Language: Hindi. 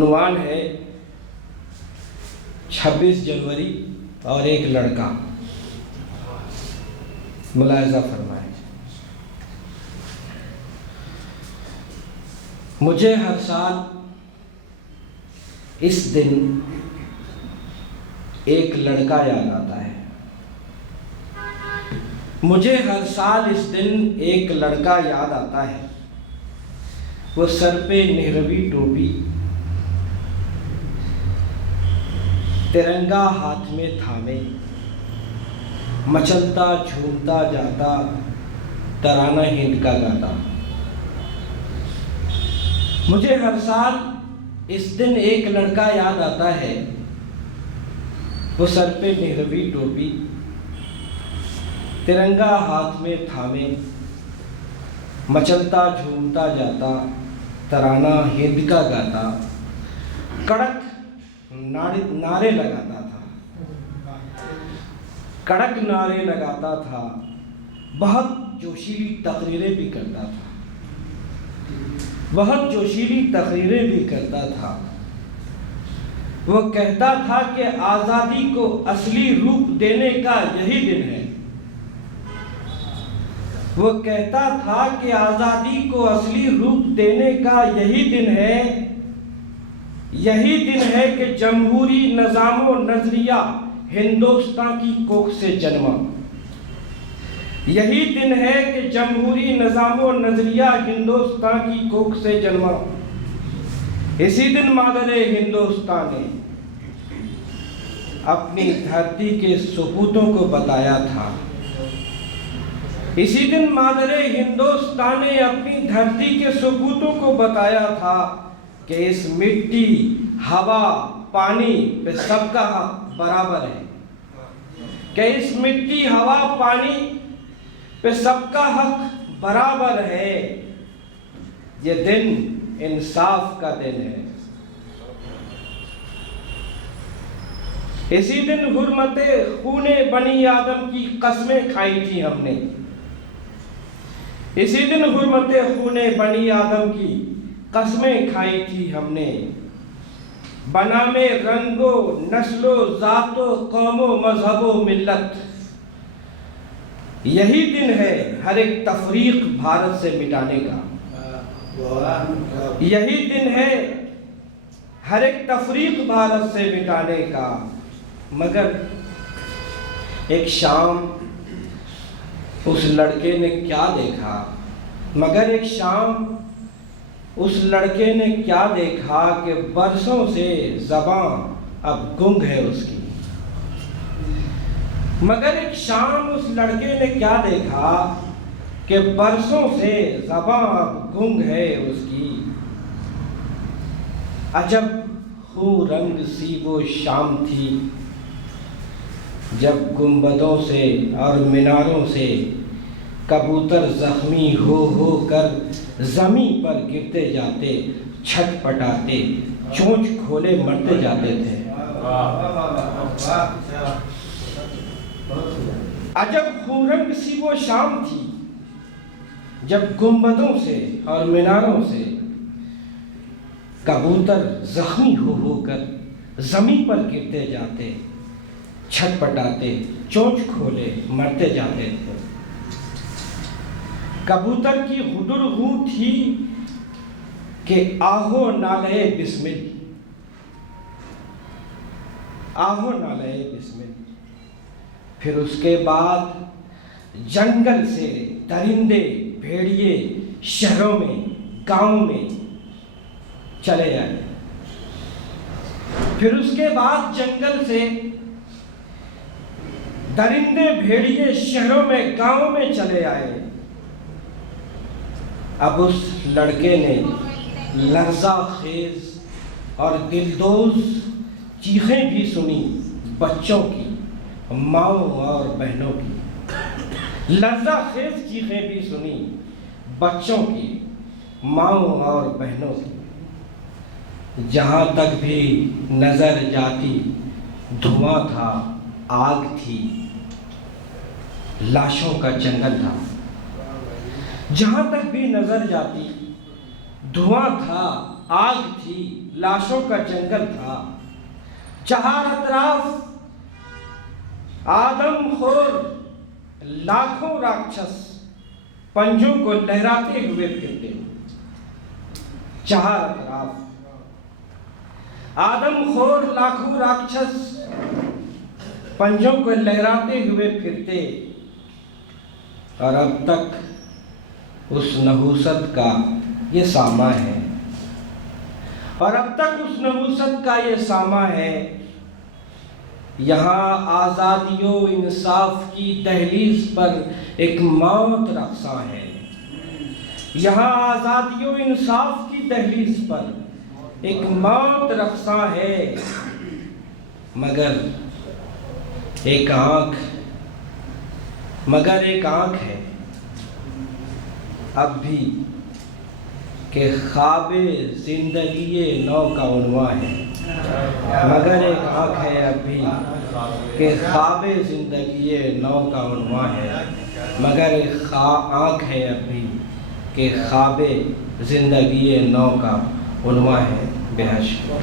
उन्वान है 26 जनवरी और एक लड़का। मुलाहिजा फरमाएं। मुझे हर साल इस दिन एक लड़का याद आता है। मुझे हर साल इस दिन एक लड़का याद आता है। वो सर पे नेहरवी टोपी, तिरंगा हाथ में थामे, मचलता झूमता जाता, तराना हिंद का गाता। मुझे हर साल इस दिन एक लड़का याद आता है। वो सर पे नेहरवी टोपी, तिरंगा हाथ में थामे, मचलता झूमता जाता, तराना हिंद का गाता, कड़क नारे लगाता था, कड़क नारे लगाता था, बहुत जोशीली तकरीरें भी करता था, बहुत जोशीली तकरीरें भी करता था। वो कहता था कि आज़ादी को असली रूप देने का यही दिन है। वो कहता था कि आज़ादी को असली रूप देने का यही दिन है। यही दिन है कि जमहूरी निज़ामो नजरिया हिंदुस्तान की कोख से जन्मा। यही दिन है कि जमहूरी निज़ामो नजरिया हिंदुस्तान की कोख से जन्मा। इसी दिन मादरे हिंदुस्तान ने अपनी धरती के सपूतों को बताया था। इसी दिन मादरे हिंदुस्तान ने अपनी धरती के सपूतों को बताया था कि इस मिट्टी, हवा, पानी पे सबका हक बराबर है। कि इस मिट्टी, हवा, पानी पे सबका हक बराबर है। ये दिन इंसाफ का दिन है। इसी दिन हुर्मते खूने बनी आदम की कसमें खाई थी हमने। इसी दिन हुर्मते खूने बनी आदम की कसमें खाई थी हमने। बनामे रंगो नस्लो जातो कौमो मजहबो मिल्लत। यही दिन है हर एक तफरीक भारत से मिटाने का। यही दिन है हर एक तफरीक भारत से मिटाने का। मगर एक शाम उस लड़के ने क्या देखा? मगर एक शाम उस लड़के ने क्या देखा कि बरसों से ज़बान अब गुंग है उसकी। मगर एक शाम उस लड़के ने क्या देखा कि बरसों से ज़बान अब गुंग है उसकी। अजब खूब रंग सी वो शाम थी जब गुंबदों से और मीनारों से कबूतर जख्मी हो कर ज़मीं पर गिरते जाते, छटपटाते, चोंच खोले मरते जाते थे। अजब खूबरंग सी वो शाम थी जब गुंबदों से और मीनारों से कबूतर जख्मी हो कर ज़मीं पर गिरते जाते, छटपटाते, चोंच खोले मरते जाते थे। कबूतर की हुदुर हूँ थी कि आहो नाले बिस्मिल, आहो नाले बिस्मिल। फिर उसके बाद जंगल से दरिंदे भेड़िए शहरों में, गांव में चले आए। फिर उसके बाद जंगल से दरिंदे भेड़िए शहरों में, गांव में चले आए। अब उस लड़के ने लर्जा खेज और दिलदोज चीखें भी सुनी बच्चों की, माओं और बहनों की। लर्जा खेज चीखें भी सुनी बच्चों की, माओं और बहनों की। जहाँ तक भी नजर जाती धुआं था, आग थी, लाशों का जंगल था। जहाँ तक भी नजर जाती धुआं था, आग थी, लाशों का जंगल था। चार अतराफ आदमखोर लाखों राक्षस पंजों को लहराते हुए फिरते। चार अतराफ आदमखोर लाखों राक्षस पंजों को लहराते हुए फिरते, और अब तक उस नहुसत का ये सामा है, और अब तक उस नहुसत का ये सामा है। यहाँ आज़ादियों इंसाफ की दहलीज पर एक मौत रक़्सा है। यहाँ आज़ादियों इंसाफ की दहलीज पर एक मौत रक़्सा है, मगर एक आँख है अब भी के ख्वाबे ज़िंदगी नौ का उन्वान है। मगर एक आँख है अब भी के ख्वाबे ज़िंदगी नौ का उन्वान है। मगर एक आँख है अब भी के ख्वाबे ज़िंदगी नौ का उन्वान है। बेहद